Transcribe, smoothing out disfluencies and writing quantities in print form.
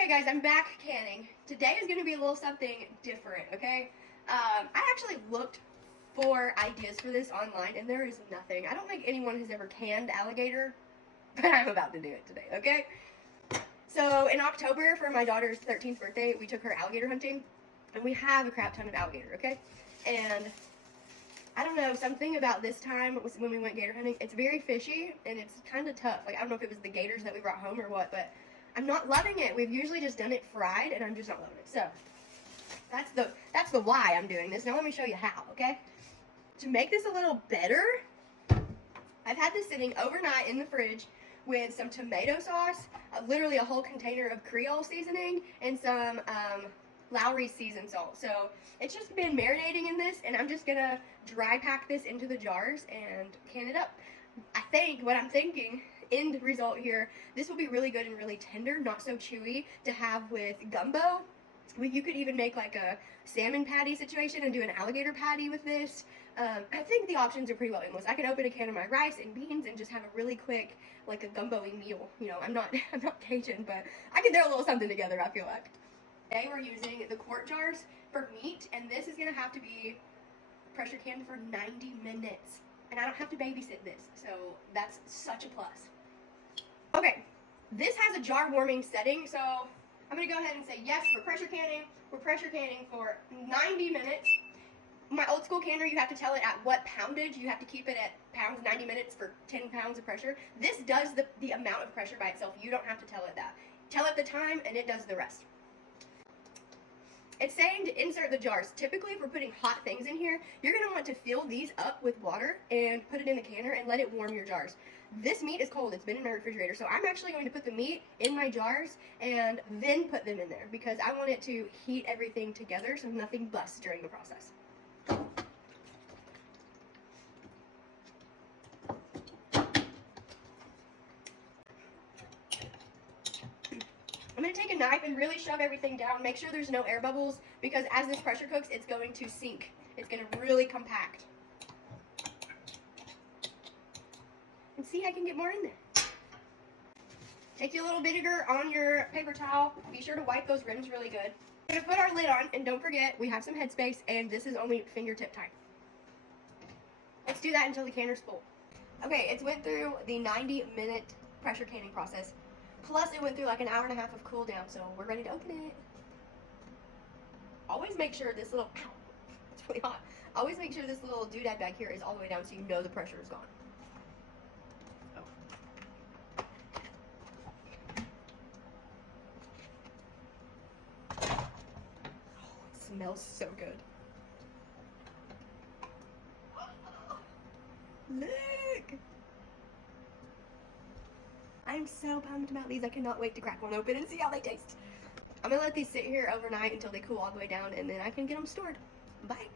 Okay guys, I'm back canning. Today is going to be a little something different, okay? I actually looked for ideas for this online and there is nothing. I don't think anyone has ever canned alligator, but I'm about to do it today, okay? So in October for my daughter's 13th birthday, we took her alligator hunting and we have a crap ton of alligator, okay? And I don't know, something about this time was when we went gator hunting, it's very fishy and it's kind of tough. Like, I don't know if it was the gators that we brought home or what, but I'm not loving it. We've usually just done it fried and I'm just not loving it. So that's the why I'm doing this. Now let me show you how, okay? To make this a little better, I've had this sitting overnight in the fridge with some tomato sauce, literally a whole container of Creole seasoning, and some Lowry's seasoned salt. So it's just been marinating in this, and I'm just gonna dry pack this into the jars and can it up. I think, what I'm thinking, end result here, this will be really good and really tender, not so chewy, to have with gumbo. You could even make like a salmon patty situation and do an alligator patty with this. I think the options are pretty well endless. I could open a can of my rice and beans and just have a really quick, like a gumbo-y meal. You know, I'm not Cajun, but I could throw a little something together, I feel like. Today we're using the quart jars for meat, and this is gonna have to be pressure canned for 90 minutes. And I don't have to babysit this, so that's such a plus. Okay, this has a jar warming setting, so I'm gonna go ahead and say yes, we're pressure canning. We're pressure canning for 90 minutes. My old school canner, you have to tell it at what poundage. You have to keep it at pounds 90 minutes for 10 pounds of pressure. This does the amount of pressure by itself. You don't have to tell it that. Tell it the time and it does the rest. It's saying to insert the jars. Typically, if we're putting hot things in here, you're going to want to fill these up with water and put it in the canner and let it warm your jars. This meat is cold. It's been in my refrigerator, so I'm actually going to put the meat in my jars and then put them in there because I want it to heat everything together so nothing busts during the process. I'm going to take a knife and really shove everything down. Make sure there's no air bubbles because as this pressure cooks, it's going to sink. It's going to really compact. And see, I can get more in there. Take your little vinegar on your paper towel. Be sure to wipe those rims really good. We're going to put our lid on, and don't forget, we have some headspace, and this is only fingertip time. Let's do that until the canner's full. Okay, it's went through the 90-minute pressure canning process. Plus, it went through like an hour and a half of cool down, so we're ready to open it. Always make sure this little, ow, it's really hot. Always make sure this little doodad back here is all the way down so you know the pressure is gone. Oh. Oh, it smells so good. Look! I'm so pumped about these. I cannot wait to crack one open and see how they taste. I'm gonna let these sit here overnight until they cool all the way down and then I can get them stored. Bye.